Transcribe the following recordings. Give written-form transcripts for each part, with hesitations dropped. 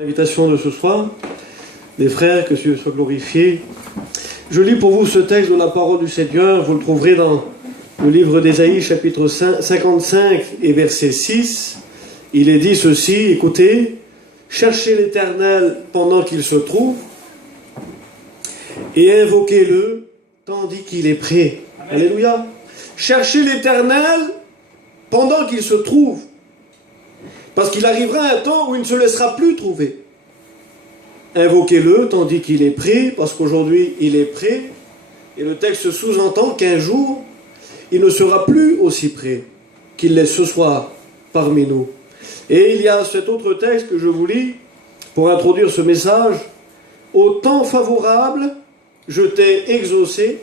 L'invitation de ce soir, des frères, que Dieu soit glorifié. Je lis pour vous ce texte de la parole du Seigneur. Vous le trouverez dans le livre d'Ésaïe, chapitre 55 et verset 6. Il est dit ceci, écoutez, cherchez l'Éternel pendant qu'il se trouve et invoquez-le tandis qu'il est prêt. Amen. Alléluia. Cherchez l'Éternel pendant qu'il se trouve. Parce qu'il arrivera un temps où il ne se laissera plus trouver. Invoquez-le tandis qu'il est prêt, parce qu'aujourd'hui il est prêt, et le texte sous-entend qu'un jour, il ne sera plus aussi prêt qu'il l'est ce soir parmi nous. Et il y a cet autre texte que je vous lis pour introduire ce message. Au temps favorable, je t'ai exaucé.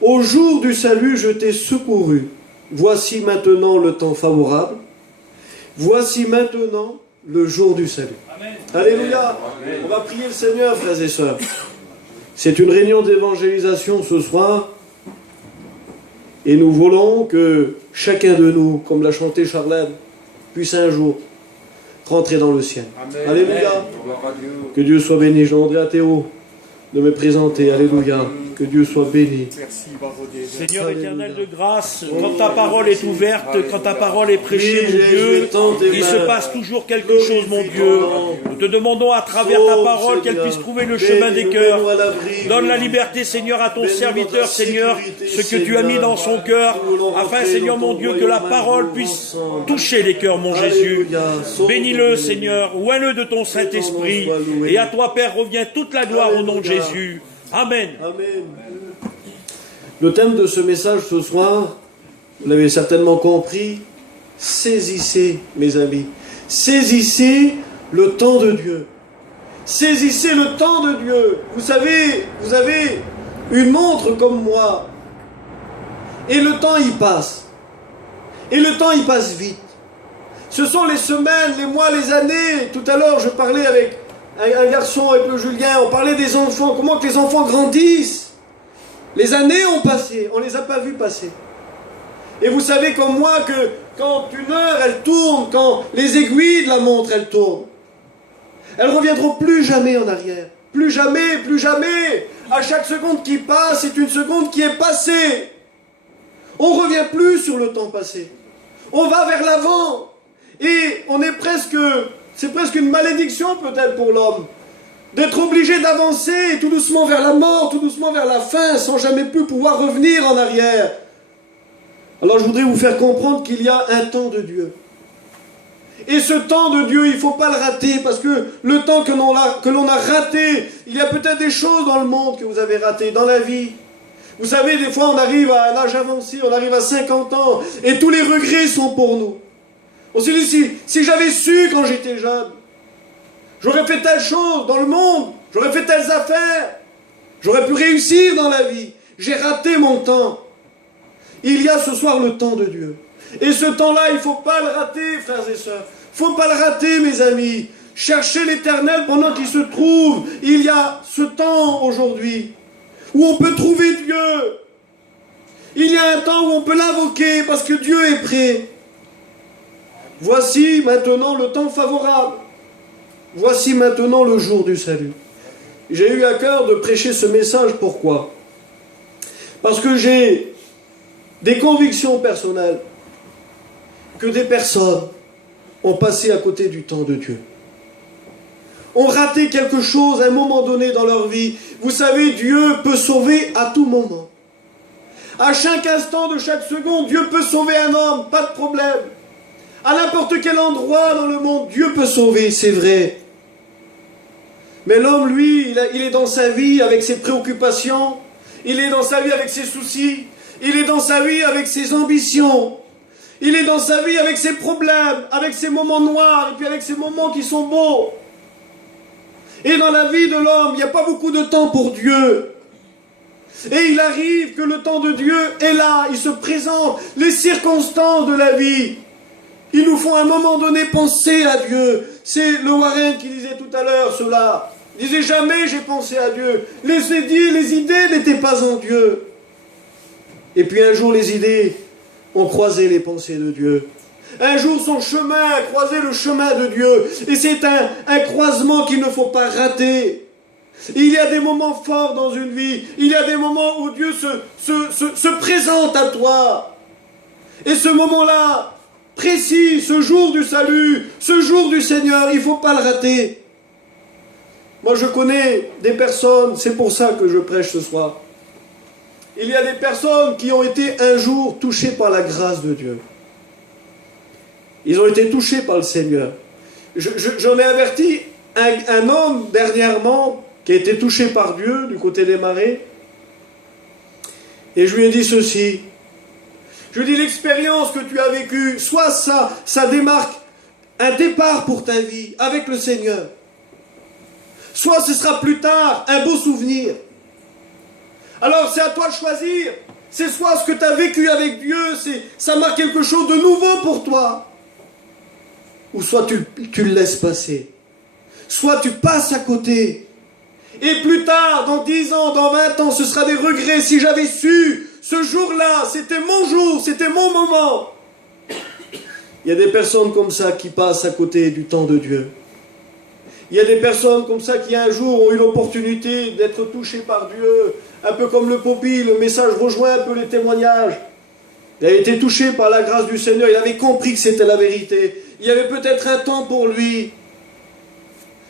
Au jour du salut, je t'ai secouru. Voici maintenant le temps favorable. Voici maintenant le jour du salut. Amen. Alléluia. Amen. On va prier le Seigneur, frères et sœurs. C'est une réunion d'évangélisation ce soir. Et nous voulons que chacun de nous, comme l'a chanté Charlène, puisse un jour rentrer dans le ciel. Amen. Alléluia. Amen. Que Dieu soit béni. Je demanderai à Théo de me présenter. Alléluia. Que Dieu soit béni. Merci, Seigneur éternel de grâce, quand ta parole est ouverte, quand ta parole est prêchée, mon Dieu, il se passe toujours quelque chose, mon Dieu. Nous te demandons à travers ta parole qu'elle puisse trouver le chemin des cœurs. Donne la liberté, Seigneur, à ton serviteur, Seigneur, ce que tu as mis dans son cœur, afin, Seigneur, mon Dieu, que la parole puisse toucher les cœurs, mon Jésus. Bénis-le, Seigneur, oins-le de ton Saint-Esprit, et à toi, Père, revient toute la gloire au nom de Jésus. Amen. Amen. Le thème de ce message ce soir, vous l'avez certainement compris, saisissez, mes amis, saisissez le temps de Dieu. Saisissez le temps de Dieu. Vous savez, vous avez une montre comme moi, et le temps y passe. Et le temps y passe vite. Ce sont les semaines, les mois, les années. Tout à l'heure, je parlais avec un garçon, avec le Julien, on parlait des enfants, comment que les enfants grandissent. Les années ont passé, on ne les a pas vus passer. Et vous savez comme moi que quand une heure elle tourne, quand les aiguilles de la montre elles tournent, elles ne reviendront plus jamais en arrière. Plus jamais, plus jamais. À chaque seconde qui passe, c'est une seconde qui est passée. On ne revient plus sur le temps passé. On va vers l'avant. Et on est presque... C'est presque une malédiction peut-être pour l'homme, d'être obligé d'avancer tout doucement vers la mort, tout doucement vers la fin, sans jamais plus pouvoir revenir en arrière. Alors je voudrais vous faire comprendre qu'il y a un temps de Dieu. Et ce temps de Dieu, il ne faut pas le rater, parce que le temps que l'on a raté, il y a peut-être des choses dans le monde que vous avez ratées, dans la vie. Vous savez, des fois on arrive à un âge avancé, on arrive à 50 ans, et tous les regrets sont pour nous. On s'est dit, si j'avais su quand j'étais jeune, j'aurais fait telle chose dans le monde, j'aurais fait telles affaires, j'aurais pu réussir dans la vie. J'ai raté mon temps. Il y a ce soir le temps de Dieu. Et ce temps-là, il ne faut pas le rater, frères et sœurs. Il ne faut pas le rater, mes amis. Cherchez l'Éternel pendant qu'il se trouve. Il y a ce temps aujourd'hui où on peut trouver Dieu. Il y a un temps où on peut l'invoquer parce que Dieu est prêt. Voici maintenant le temps favorable. Voici maintenant le jour du salut. J'ai eu à cœur de prêcher ce message. Pourquoi? Parce que j'ai des convictions personnelles que des personnes ont passé à côté du temps de Dieu. Ont raté quelque chose à un moment donné dans leur vie. Vous savez, Dieu peut sauver à tout moment. À chaque instant de chaque seconde, Dieu peut sauver un homme, pas de problème. À n'importe quel endroit dans le monde, Dieu peut sauver, c'est vrai. Mais l'homme, lui, il est dans sa vie avec ses préoccupations, il est dans sa vie avec ses soucis, il est dans sa vie avec ses ambitions, il est dans sa vie avec ses problèmes, avec ses moments noirs, et puis avec ses moments qui sont beaux. Et dans la vie de l'homme, il n'y a pas beaucoup de temps pour Dieu. Et il arrive que le temps de Dieu est là, il se présente, les circonstances de la vie. Ils nous font à un moment donné penser à Dieu. C'est le Warren qui disait tout à l'heure cela. Il disait jamais j'ai pensé à Dieu. Les idées n'étaient pas en Dieu. Et puis un jour les idées ont croisé les pensées de Dieu. Un jour, son chemin a croisé le chemin de Dieu. Et c'est un croisement qu'il ne faut pas rater. Il y a des moments forts dans une vie. Il y a des moments où Dieu se présente à toi. Et ce moment-là, précis, ce jour du salut, ce jour du Seigneur, il ne faut pas le rater. Moi, je connais des personnes, c'est pour ça que je prêche ce soir. Il y a des personnes qui ont été un jour touchées par la grâce de Dieu. Ils ont été touchés par le Seigneur. J'en ai averti un homme dernièrement qui a été touché par Dieu du côté des Marais. Et je lui ai dit ceci. Je lui ai dit, l'expérience que tu as vécue, soit ça démarque un départ pour ta vie avec le Seigneur. Soit ce sera plus tard un beau souvenir. Alors c'est à toi de choisir. C'est soit ce que tu as vécu avec Dieu, ça marque quelque chose de nouveau pour toi. Ou soit tu le laisses passer. Soit tu passes à côté. Et plus tard, dans 10 ans, dans 20 ans, ce sera des regrets. Si j'avais su, ce jour-là, c'était mon jour, c'était mon moment. Il y a des personnes comme ça qui passent à côté du temps de Dieu. Il y a des personnes comme ça qui un jour ont eu l'opportunité d'être touchées par Dieu. Un peu comme le Popi, le message rejoint un peu les témoignages. Il a été touché par la grâce du Seigneur, il avait compris que c'était la vérité. Il y avait peut-être un temps pour lui.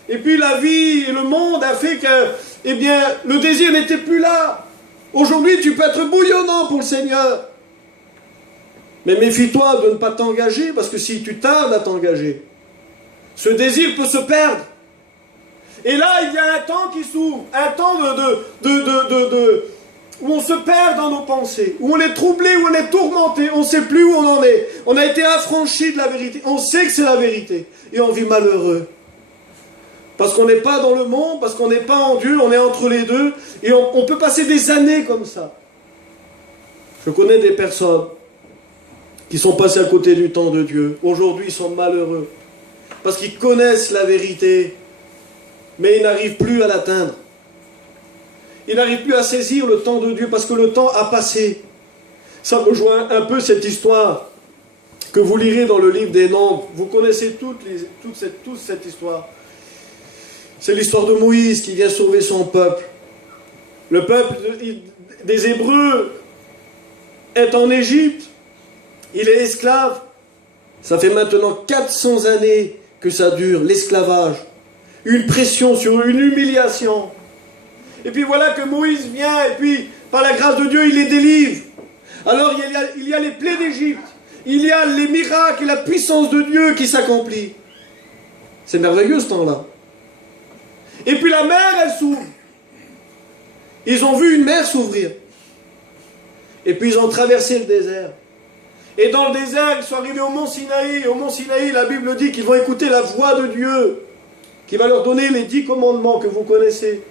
Et puis la vie et le monde a fait que, eh bien, le désir n'était plus là. Aujourd'hui, tu peux être bouillonnant pour le Seigneur. Mais méfie-toi de ne pas t'engager, parce que si tu tardes à t'engager, ce désir peut se perdre. Et là, il y a un temps qui s'ouvre, un temps où on se perd dans nos pensées, où on est troublé, où on est tourmenté, on ne sait plus où on en est. On a été affranchi de la vérité, on sait que c'est la vérité, et on vit malheureux. Parce qu'on n'est pas dans le monde, parce qu'on n'est pas en Dieu, on est entre les deux, et on peut passer des années comme ça. Je connais des personnes qui sont passées à côté du temps de Dieu. Aujourd'hui, ils sont malheureux, parce qu'ils connaissent la vérité, mais ils n'arrivent plus à l'atteindre. Ils n'arrivent plus à saisir le temps de Dieu parce que le temps a passé. Ça rejoint un peu cette histoire que vous lirez dans le livre des Nombres. Vous connaissez tous cette histoire. C'est l'histoire de Moïse qui vient sauver son peuple. Le peuple des Hébreux est en Égypte. Il est esclave. Ça fait maintenant 400 années que ça dure, l'esclavage. Une pression sur eux, une humiliation. Et puis voilà que Moïse vient, et puis par la grâce de Dieu, il les délivre. Alors il y a les plaies d'Égypte, il y a les miracles et la puissance de Dieu qui s'accomplit. C'est merveilleux ce temps-là. Et puis la mer, elle s'ouvre. Ils ont vu une mer s'ouvrir. Et puis ils ont traversé le désert. Et dans le désert, ils sont arrivés au mont Sinaï. Au mont Sinaï, la Bible dit qu'ils vont écouter la voix de Dieu, qui va leur donner les 10 commandements que vous connaissez.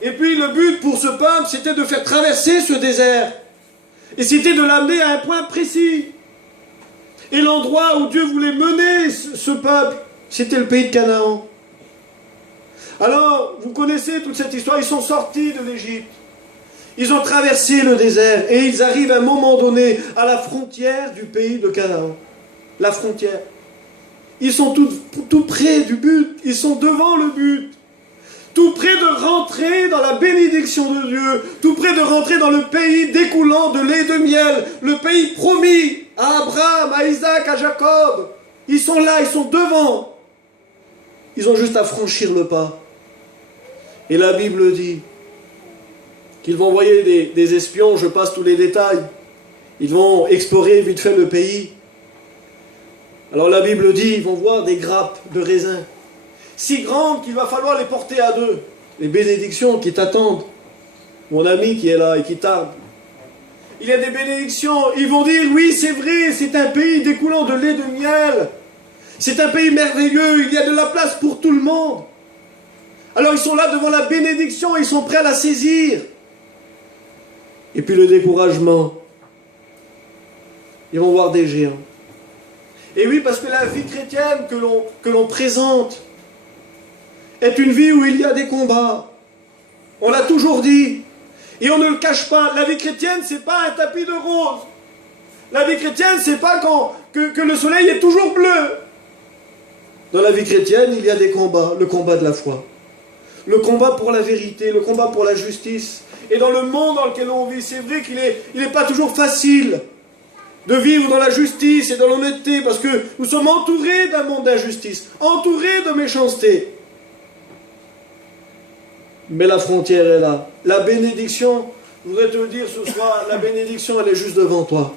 Et puis le but pour ce peuple, c'était de faire traverser ce désert. Et c'était de l'amener à un point précis. Et l'endroit où Dieu voulait mener ce peuple, c'était le pays de Canaan. Alors, vous connaissez toute cette histoire, ils sont sortis de l'Égypte. Ils ont traversé le désert et ils arrivent à un moment donné à la frontière du pays de Canaan. La frontière. Ils sont tout près du but, ils sont devant le but. Tout près de rentrer dans la bénédiction de Dieu, tout près de rentrer dans le pays découlant de lait et de miel, le pays promis à Abraham, à Isaac, à Jacob. Ils sont là, ils sont devant. Ils ont juste à franchir le pas. Et la Bible dit qu'ils vont envoyer des espions, je passe tous les détails. Ils vont explorer vite fait le pays. Alors la Bible dit, ils vont voir des grappes de raisins, si grandes qu'il va falloir les porter à deux. Les bénédictions qui t'attendent. Mon ami qui est là et qui tarde. Il y a des bénédictions. Ils vont dire, oui c'est vrai, c'est un pays découlant de lait et de miel. C'est un pays merveilleux, il y a de la place pour tout le monde. Alors ils sont là devant la bénédiction, ils sont prêts à la saisir. Et puis le découragement. Ils vont voir des géants. Et oui, parce que la vie chrétienne que l'on présente est une vie où il y a des combats. On l'a toujours dit. Et on ne le cache pas. La vie chrétienne, ce n'est pas un tapis de rose. La vie chrétienne, c'est pas que le soleil est toujours bleu. Dans la vie chrétienne, il y a des combats. Le combat de la foi. Le combat pour la vérité, le combat pour la justice. Et dans le monde dans lequel on vit, c'est vrai qu'il n'est pas toujours facile de vivre dans la justice et dans l'honnêteté, parce que nous sommes entourés d'un monde d'injustice, entourés de méchanceté. Mais la frontière est là. La bénédiction, je voudrais te le dire ce soir, la bénédiction, elle est juste devant toi.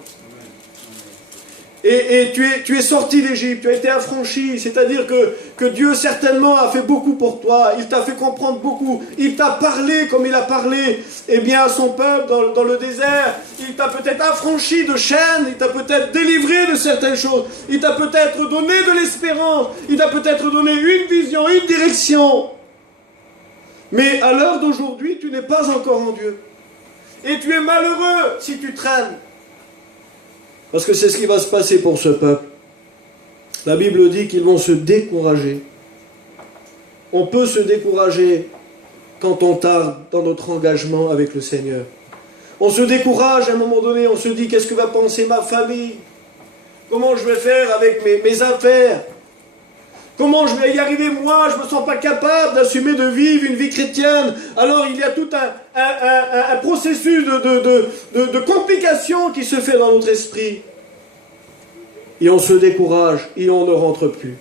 Et tu es sorti d'Égypte, tu as été affranchi, c'est-à-dire que Dieu certainement a fait beaucoup pour toi, il t'a fait comprendre beaucoup, il t'a parlé comme il a parlé à son peuple dans le désert, il t'a peut-être affranchi de chaînes, il t'a peut-être délivré de certaines choses, il t'a peut-être donné de l'espérance, il t'a peut-être donné une vision, une direction. Mais à l'heure d'aujourd'hui, tu n'es pas encore en Dieu. Et tu es malheureux si tu traînes. Parce que c'est ce qui va se passer pour ce peuple. La Bible dit qu'ils vont se décourager. On peut se décourager quand on tarde dans notre engagement avec le Seigneur. On se décourage à un moment donné, on se dit qu'est-ce que va penser ma famille? Comment je vais faire avec mes affaires? Comment je vais y arriver moi? Je ne me sens pas capable d'assumer de vivre une vie chrétienne. Alors il y a tout un processus de complications qui se fait dans notre esprit. Et on se décourage et on ne rentre plus.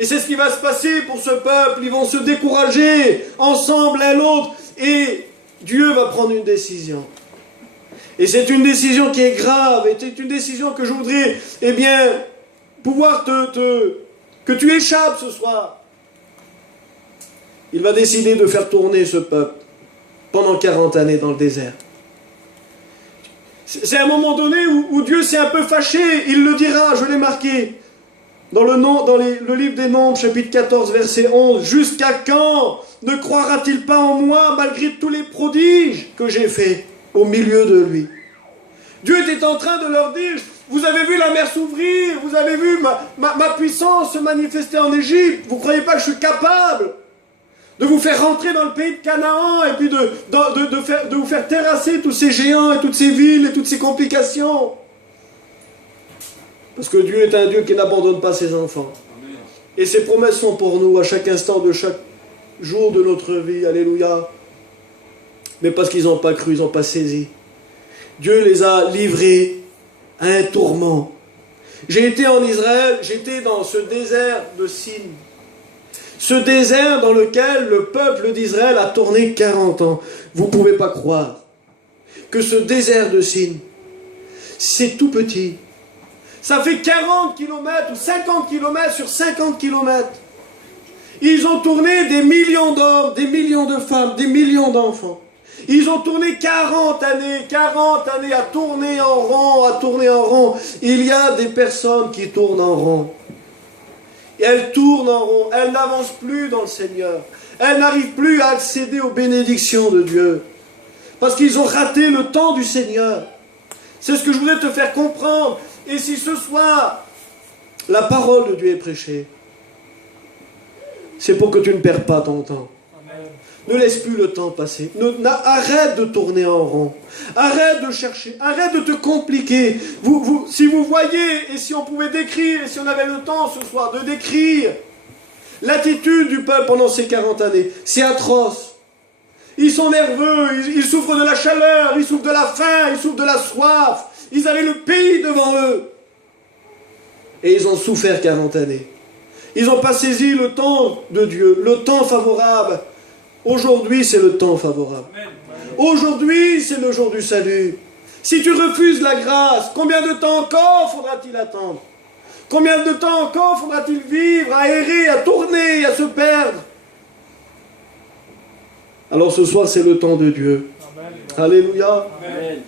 Et c'est ce qui va se passer pour ce peuple. Ils vont se décourager ensemble l'un l'autre. Et Dieu va prendre une décision. Et c'est une décision qui est grave. Et c'est une décision que je voudrais pouvoir que tu échappes ce soir. Il va décider de faire tourner ce peuple pendant 40 années dans le désert. C'est un moment donné où Dieu s'est un peu fâché, il le dira, je l'ai marqué, dans le livre des Nombres, chapitre 14, verset 11, « Jusqu'à quand ne croira-t-il pas en moi, malgré tous les prodiges que j'ai faits au milieu de lui ?» Dieu était en train de leur dire, vous avez vu la mer s'ouvrir, vous avez vu ma puissance se manifester en Égypte, vous ne croyez pas que je suis capable de vous faire rentrer dans le pays de Canaan et puis de vous faire terrasser tous ces géants et toutes ces villes et toutes ces complications. Parce que Dieu est un Dieu qui n'abandonne pas ses enfants. Amen. Et ses promesses sont pour nous à chaque instant de chaque jour de notre vie. Alléluia. Mais parce qu'ils n'ont pas cru, ils n'ont pas saisi. Dieu les a livrés à un tourment. J'ai été en Israël, j'étais dans ce désert de Sin. Ce désert dans lequel le peuple d'Israël a tourné 40 ans. Vous ne pouvez pas croire que ce désert de Sin, c'est tout petit. Ça fait 40 km ou 50 km sur 50 km. Ils ont tourné des millions d'hommes, des millions de femmes, des millions d'enfants. Ils ont tourné 40 années à tourner en rond, Il y a des personnes qui tournent en rond. Et elles tournent en rond, elles n'avancent plus dans le Seigneur. Elles n'arrivent plus à accéder aux bénédictions de Dieu. Parce qu'ils ont raté le temps du Seigneur. C'est ce que je voulais te faire comprendre. Et si ce soir, la parole de Dieu est prêchée, c'est pour que tu ne perds pas ton temps. Ne laisse plus le temps passer. Arrête de tourner en rond. Arrête de chercher. Arrête de te compliquer. Si vous voyez, et si on pouvait décrire, et si on avait le temps ce soir de décrire l'attitude du peuple pendant ces 40 années, c'est atroce. Ils sont nerveux, ils souffrent de la chaleur, ils souffrent de la faim, ils souffrent de la soif. Ils avaient le pays devant eux. Et ils ont souffert 40 années. Ils n'ont pas saisi le temps de Dieu, le temps favorable. Aujourd'hui, c'est le temps favorable. Aujourd'hui, c'est le jour du salut. Si tu refuses la grâce, combien de temps encore faudra-t-il attendre? Combien de temps encore faudra-t-il vivre, à errer, à tourner, à se perdre? Alors ce soir, c'est le temps de Dieu. Amen. Alléluia. Amen.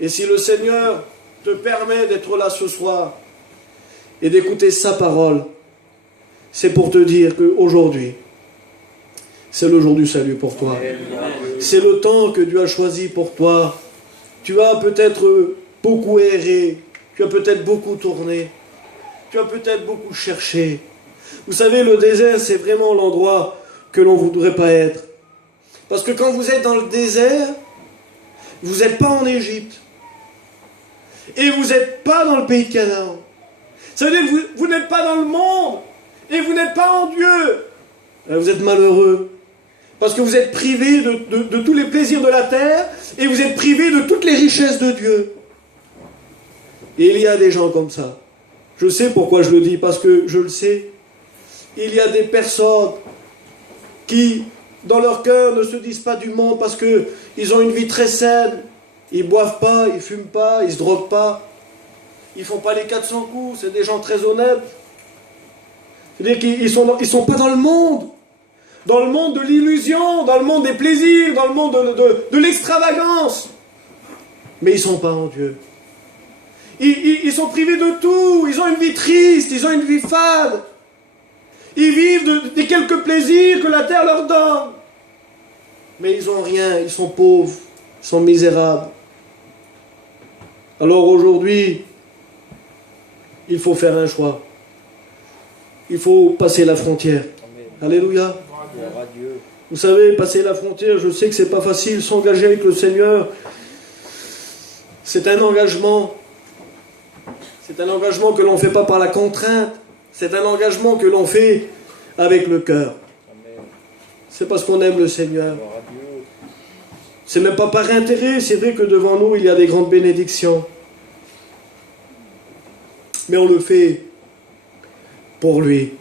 Et si le Seigneur te permet d'être là ce soir et d'écouter sa parole, c'est pour te dire qu'aujourd'hui, c'est le jour du salut pour toi. C'est le temps que Dieu a choisi pour toi. Tu as peut-être beaucoup erré, tu as peut-être beaucoup tourné, tu as peut-être beaucoup cherché. Vous savez, le désert, c'est vraiment l'endroit que l'on ne voudrait pas être. Parce que quand vous êtes dans le désert, vous n'êtes pas en Égypte. et vous n'êtes pas dans le pays de Canaan. Ça veut dire que vous n'êtes pas dans le monde et vous n'êtes pas en Dieu. Vous êtes malheureux parce que vous êtes privé de tous les plaisirs de la terre et vous êtes privé de toutes les richesses de Dieu. Et il y a des gens comme ça. Je sais pourquoi je le dis, parce que je le sais. Il y a des personnes qui, dans leur cœur, ne se disent pas du monde parce qu'ils ont une vie très saine. Ils ne boivent pas, ils ne fument pas, ils ne se droguent pas. Ils ne font pas les 400 coups, c'est des gens très honnêtes. C'est-à-dire qu'ils ne sont pas dans le monde de l'illusion, dans le monde des plaisirs, dans le monde de l'extravagance. Mais ils ne sont pas en Dieu. Ils sont privés de tout, ils ont une vie triste, ils ont une vie fade. Ils vivent des quelques plaisirs que la terre leur donne. Mais ils n'ont rien, ils sont pauvres, ils sont misérables. Alors aujourd'hui, il faut faire un choix. Il faut passer la frontière. Amen. Alléluia. Vous savez, passer la frontière, je sais que c'est pas facile. S'engager avec le Seigneur, c'est un engagement. C'est un engagement que l'on ne fait pas par la contrainte. C'est un engagement que l'on fait avec le cœur. C'est parce qu'on aime le Seigneur. C'est même pas par intérêt. C'est vrai que devant nous, il y a des grandes bénédictions. Mais on le fait pour lui.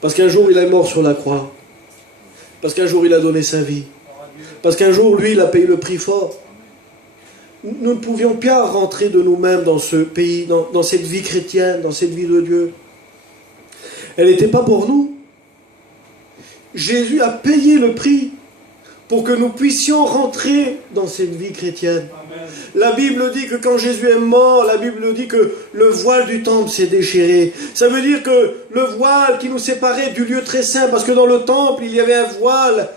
Parce qu'un jour, il est mort sur la croix. Parce qu'un jour, il a donné sa vie. Parce qu'un jour, lui, il a payé le prix fort. Nous ne pouvions pas rentrer de nous-mêmes dans ce pays, dans cette vie chrétienne, dans cette vie de Dieu. Elle n'était pas pour nous. Jésus a payé le prix pour que nous puissions rentrer dans cette vie chrétienne. Amen. La Bible dit que quand Jésus est mort, la Bible dit que le voile du temple s'est déchiré. Ça veut dire que le voile qui nous séparait du lieu très saint, parce que dans le temple, il y avait un voile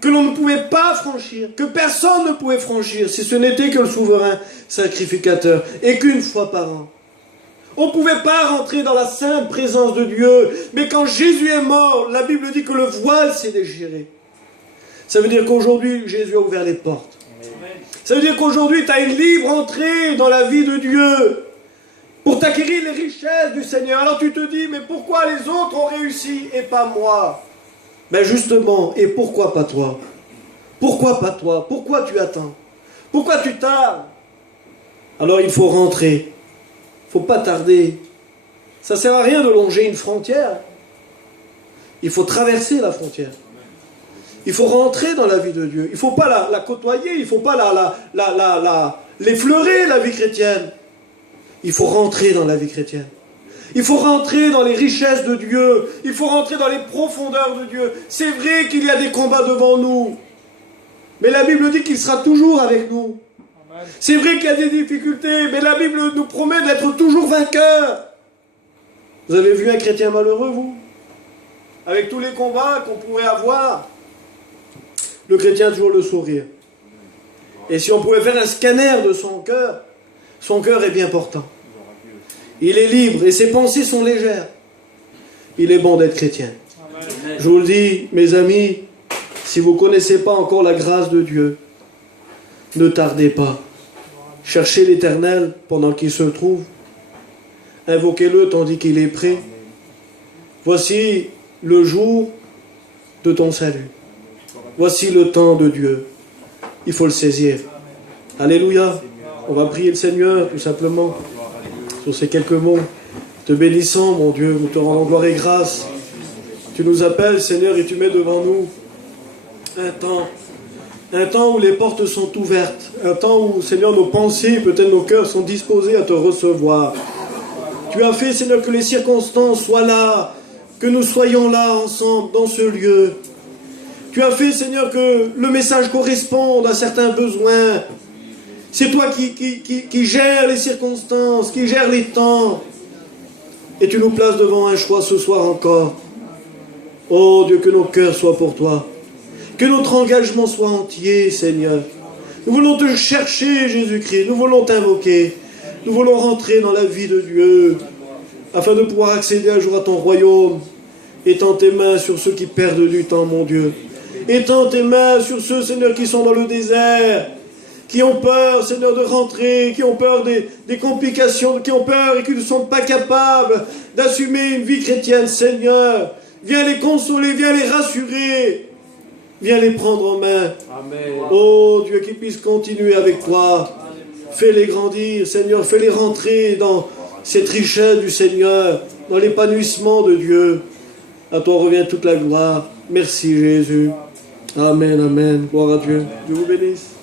que l'on ne pouvait pas franchir, que personne ne pouvait franchir, si ce n'était que le souverain sacrificateur, et qu'une fois par an. On ne pouvait pas rentrer dans la sainte présence de Dieu, mais quand Jésus est mort, la Bible dit que le voile s'est déchiré. Ça veut dire qu'aujourd'hui, Jésus a ouvert les portes. Amen. Ça veut dire qu'aujourd'hui, tu as une libre entrée dans la vie de Dieu pour t'acquérir les richesses du Seigneur. Alors tu te dis, mais pourquoi les autres ont réussi et pas moi? Ben justement, et pourquoi pas toi? Pourquoi pas toi? Pourquoi tu attends? Pourquoi tu tardes? Alors il faut rentrer. Il ne faut pas tarder. Ça ne sert à rien de longer une frontière. Il faut traverser la frontière. Il faut rentrer dans la vie de Dieu. Il ne faut pas la côtoyer. Il ne faut pas l'effleurer, la vie chrétienne. Il faut rentrer dans la vie chrétienne. Il faut rentrer dans les richesses de Dieu. Il faut rentrer dans les profondeurs de Dieu. C'est vrai qu'il y a des combats devant nous. Mais la Bible dit qu'il sera toujours avec nous. C'est vrai qu'il y a des difficultés. Mais la Bible nous promet d'être toujours vainqueurs. Vous avez vu un chrétien malheureux, vous? Avec tous les combats qu'on pourrait avoir, le chrétien a toujours le sourire. Et si on pouvait faire un scanner de son cœur est bien portant. Il est libre et ses pensées sont légères. Il est bon d'être chrétien. Amen. Je vous le dis, mes amis, si vous ne connaissez pas encore la grâce de Dieu, ne tardez pas. Cherchez l'Éternel pendant qu'il se trouve. Invoquez-le tandis qu'il est prêt. Voici le jour de ton salut. Voici le temps de Dieu. Il faut le saisir. Alléluia. On va prier le Seigneur, tout simplement, sur ces quelques mots. Te bénissant, mon Dieu, nous te rendons gloire et grâce. Tu nous appelles, Seigneur, et tu mets devant nous un temps où les portes sont ouvertes, un temps où, Seigneur, nos pensées, peut-être nos cœurs sont disposés à te recevoir. Tu as fait, Seigneur, que les circonstances soient là, que nous soyons là ensemble, dans ce lieu. Tu as fait, Seigneur, que le message corresponde à certains besoins. C'est toi qui gères les circonstances, qui gères les temps. Et tu nous places devant un choix ce soir encore. Oh Dieu, que nos cœurs soient pour toi. Que notre engagement soit entier, Seigneur. Nous voulons te chercher, Jésus-Christ. Nous voulons t'invoquer. Nous voulons rentrer dans la vie de Dieu, afin de pouvoir accéder un jour à ton royaume. Étends tes mains sur ceux qui perdent du temps, mon Dieu. Étends tes mains sur ceux, Seigneur, qui sont dans le désert, qui ont peur, Seigneur, de rentrer, qui ont peur des complications, qui ont peur et qui ne sont pas capables d'assumer une vie chrétienne, Seigneur. Viens les consoler, viens les rassurer, viens les prendre en main. Amen. Oh Dieu, qu'ils puissent continuer avec toi. Fais-les grandir, Seigneur, fais-les rentrer dans cette richesse du Seigneur, dans l'épanouissement de Dieu. À toi revient toute la gloire. Merci Jésus. Amen, amen. Gloire à Dieu. Dieu vous bénisse.